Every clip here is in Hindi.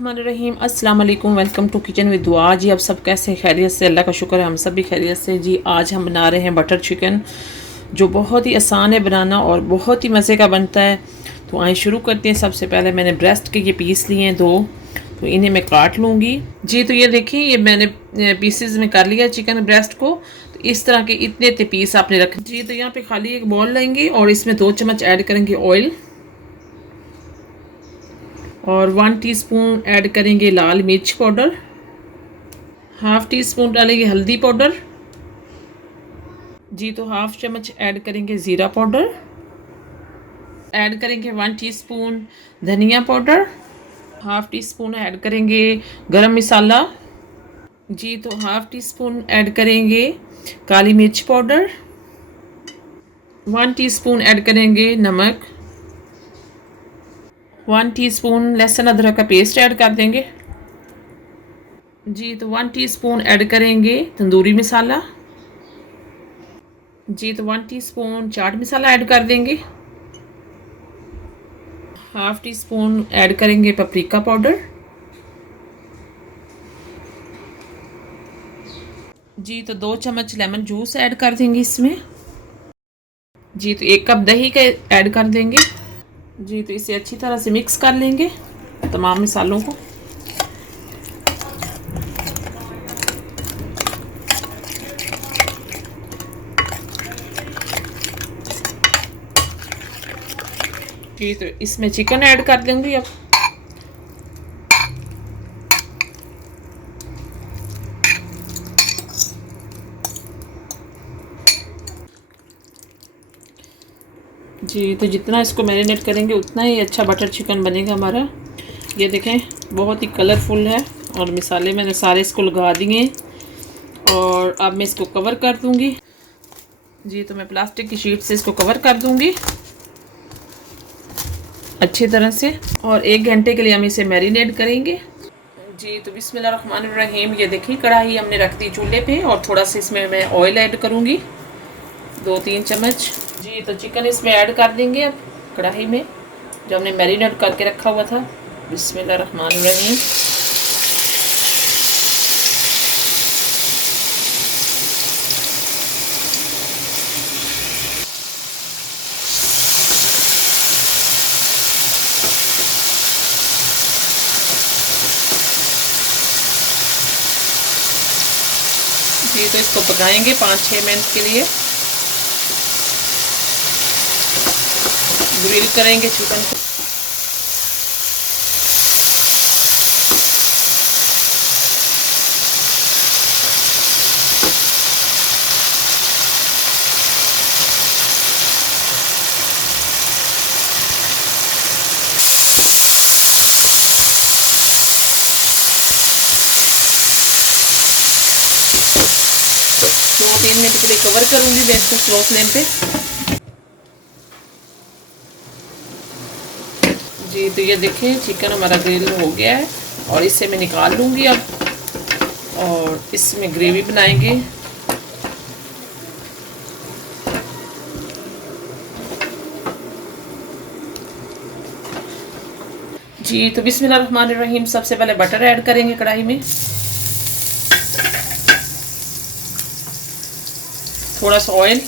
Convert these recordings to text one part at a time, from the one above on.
बिस्मिल्लाहिर्रहमानिर्रहीम अस्सलाम वालेकुम। वेलकम टू किचन विद दुआ। जी आप सब कैसे खैरियत से? अल्लाह का शुक्र है हम सब भी खैरियत से। जी आज हम बना रहे हैं बटर चिकन, जो बहुत ही आसान है बनाना और बहुत ही मज़े का बनता है। तो आइए शुरू करते हैं। सबसे पहले मैंने ब्रेस्ट के ये पीस लिए हैं 2, तो इन्हें मैं काट लूँगी। जी तो ये देखिए, ये मैंने पीसेस में कर लिया चिकन ब्रेस्ट को। तो इस तरह के इतने पीस आपने रख। जी तो यहाँ पे खाली एक बॉल लेंगे और इसमें 2 चम्मच ऐड करेंगे ऑयल और 1 टीस्पून ऐड करेंगे लाल मिर्च पाउडर, हाफ टी स्पून डालेंगे हल्दी पाउडर। जी तो हाफ चम्मच ऐड करेंगे ज़ीरा पाउडर, ऐड करेंगे 1 टीस्पून धनिया powder, half tea spoon add करेंगे गरम मसाला। जी तो हाफ टी स्पून ऐड करेंगे काली मिर्च पाउडर, 1 टीस्पून ऐड करेंगे नमक, 1 टीस्पून लहसुन अदरक का पेस्ट ऐड कर देंगे। जी तो 1 टीस्पून ऐड करेंगे तंदूरी मसाला। जी तो 1 टीस्पून चाट मसाला ऐड कर देंगे, हाफ टी स्पून ऐड करेंगे पपरिका पाउडर। जी तो 2 चम्मच लेमन जूस ऐड कर देंगे इसमें। जी तो 1 कप दही का ऐड कर देंगे। जी तो इसे अच्छी तरह से मिक्स कर लेंगे तमाम मसालों को। जी तो इसमें चिकन ऐड कर देंगे अब। जी तो जितना इसको मैरिनेट करेंगे उतना ही अच्छा बटर चिकन बनेगा हमारा। ये देखें बहुत ही कलरफुल है और मसाले मैंने सारे इसको लगा दिए और अब मैं इसको कवर कर दूंगी। जी तो मैं प्लास्टिक की शीट से इसको कवर कर दूंगी अच्छी तरह से और 1 घंटे के लिए हम इसे मैरिनेट करेंगे। जी तो बिस्मिल्लाहिर्रहमानिर्रहीम। ये देखिए कढ़ाई हमने रख दी चूल्हे पे और थोड़ा सा इसमें मैं ऑयल ऐड करूँगी 2-3 चम्मच। जी तो चिकन इसमें ऐड कर देंगे अब कढ़ाई में जो हमने मैरिनेट करके रखा हुआ था। बिस्मिल्लाहिर्रहमानिर्रहीम। जी तो इसको पकाएंगे 5-6 मिनट के लिए, ग्रिल करेंगे चिकन को। दो 3 मिनट के लिए कवर करूंगी मैं इसको स्लो फ्लेम पे। जी तो ये देखिए चिकन हमारा ग्रिल हो गया है और इसे मैं निकाल लूँगी अब और इसमें ग्रेवी बनाएंगे। जी तो बिस्मिल्लाहिर्रहमानिर्रहीम। सबसे पहले बटर ऐड करेंगे कढ़ाई में, थोड़ा सा ऑयल,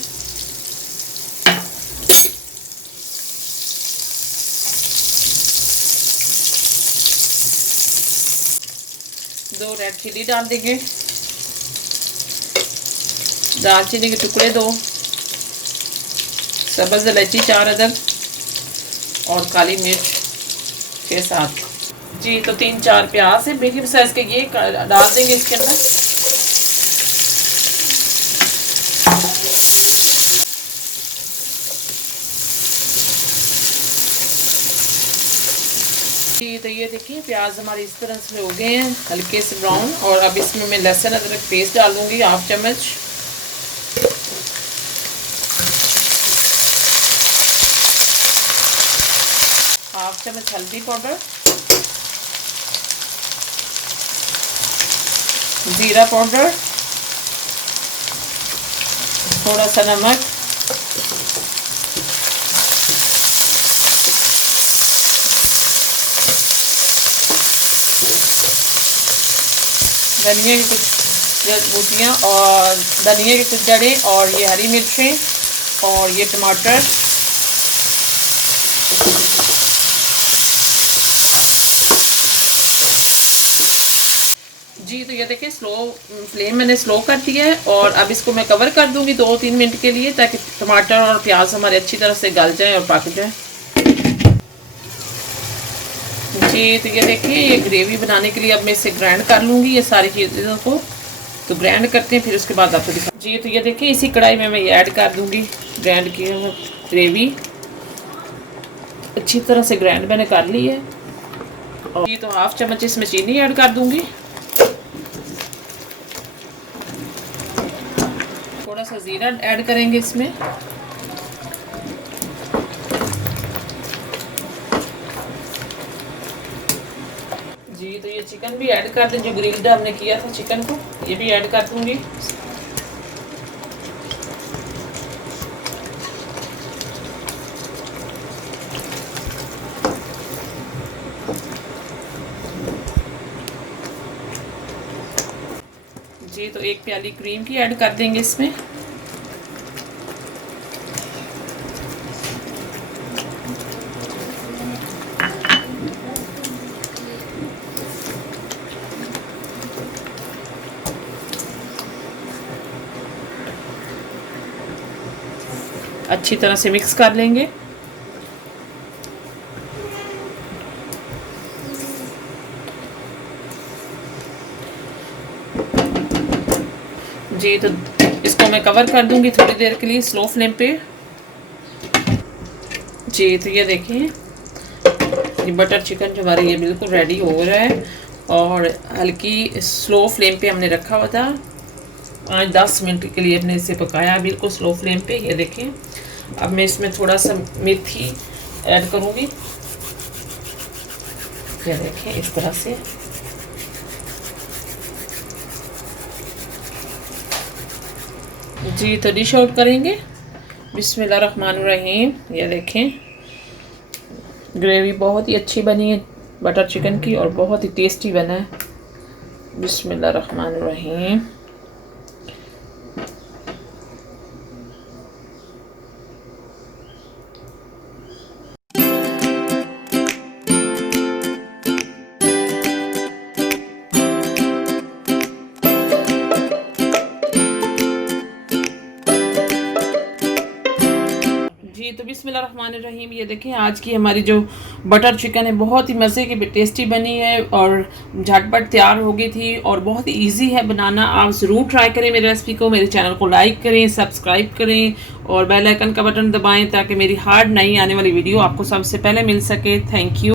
दो रेड चिली डाल देंगे, दालचीनी के टुकड़े 2, सब्ज़ इलायची 4 अदद और काली मिर्च 6-7। जी तो 3-4 प्याज है मीडियम साइज के, ये डाल देंगे इसके अंदर। जी तो ये देखिए प्याज हमारे इस तरह से हो गए हैं हल्के से ब्राउन और अब इसमें मैं लहसुन अदरक पेस्ट डाल दूंगी हाफ चम्मच। हाफ चम्मच हल्दी पाउडर, जीरा पाउडर, थोड़ा सा नमक, धनिया की कुछ बूटियाँ और धनिया की कुछ जड़ें और ये हरी मिर्चें और ये टमाटर। जी तो ये देखिए फ्लेम मैंने स्लो कर दिया है और अब इसको मैं कवर कर दूंगी 2-3 मिनट के लिए, ताकि टमाटर और प्याज हमारे अच्छी तरह से गल जाए और पक जाए। जी तो ये देखिए ये ग्रेवी बनाने के लिए अब मैं इसे ग्राइंड कर लूँगी ये सारी चीज़ों को। तो ग्राइंड करते हैं फिर उसके बाद आपको दिखा। जी तो ये देखिए इसी कढ़ाई में मैं ये ऐड कर दूँगी ग्राइंड की हुई ग्रेवी। अच्छी तरह से ग्राइंड मैंने कर ली है। और जी तो 1/2 चम्मच इसमें चीनी ऐड कर दूँगी। थोड़ा सा ज़ीरा ऐड करेंगे इसमें। जी तो ये चिकन भी ऐड कर दें, जो ग्रिल्ड हमने किया था चिकन को, ये भी ऐड कर दूंगी। जी तो 1 प्याली क्रीम की ऐड कर देंगे इसमें। अच्छी तरह से मिक्स कर लेंगे। जी तो इसको मैं कवर कर दूंगी थोड़ी देर के लिए स्लो फ्लेम पे। जी तो ये देखिए ये बटर चिकन जो हमारा ये बिल्कुल रेडी हो रहा है और हल्की स्लो फ्लेम पे हमने रखा हुआ था। 5-10 मिनट के लिए हमने इसे पकाया बिल्कुल स्लो फ्लेम पे। ये देखें अब मैं इसमें थोड़ा सा मेथी ऐड करूँगी। ये देखें इस तरह से। जी तो डिश आउट करेंगे। बिस्मिल्लाहिर्रहमानिर्रहीम। ये देखें ग्रेवी बहुत ही अच्छी बनी है बटर चिकन की और बहुत ही टेस्टी बना है। बिस्मिल्लाहिर्रहमानिर्रहीम। जी तो बिस्मिल्लाहिर्रहमानिर्रहीम। ये देखें आज की हमारी जो बटर चिकन है बहुत ही मज़े की टेस्टी बनी है और झटपट तैयार हो गई थी और बहुत ही इजी है बनाना। आप ज़रूर ट्राई करें मेरी रेसिपी को। मेरे चैनल को लाइक करें, सब्सक्राइब करें और बेल आइकन का बटन दबाएं ताकि मेरी हर नई आने वाली वीडियो आपको सबसे पहले मिल सके। Thank you.